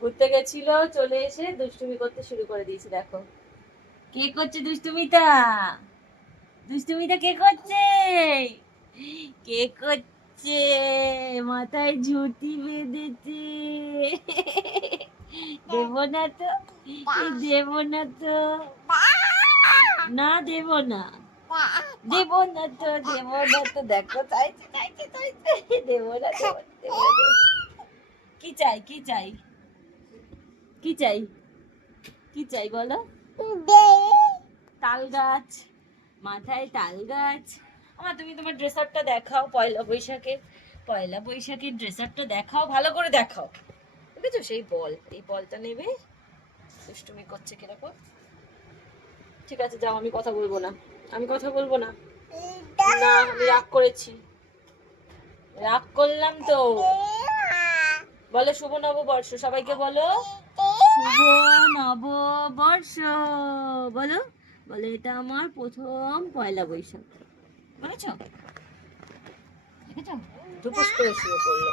ঘুরতে গেছিল, চলে এসে দুষ্টুমি করতে শুরু করে দিয়েছে। দেখো কে করছে দুষ্টুমিটা, দুষ্টুমিটা কে করছে, কে করছে, মাথায় ঝুঁটি বেঁধেছে। দেব না তো, দেব না তো, না দেব না, দেব না তো, দেব না তো। দেখো চাইছে চাইছে চাইছে, দেব না, দেব না, দেব না, দেব না। কি চাই, কি চাই, কি চাই, কি চাই বলো? তাল গাছ, মাথায় তাল গাছ। আমার তুমি তোমার ড্রেসারটা দেখাও, পয়লা বৈশাখে, পয়লা বৈশাখের ড্রেসারটা দেখাও, ভালো করে দেখাও। বুঝেছো? সেই বল, এই বলটা নেবে। দুষ্টুমি করছে কিরকম। ঠিক আছে যাও, আমি কথা বলবো না, আমি কথা বলবো না। না আমি রাগ করেছি, রাগ করলাম তো। বলো শুভ নববর্ষ, সবাইকে বলো শুভ নববর্ষ। বলো, বলো এটা আমার প্রথম পয়লা বৈশাখ। বলেছো? দেখেছো? ধুপুস করে শুরু করলো।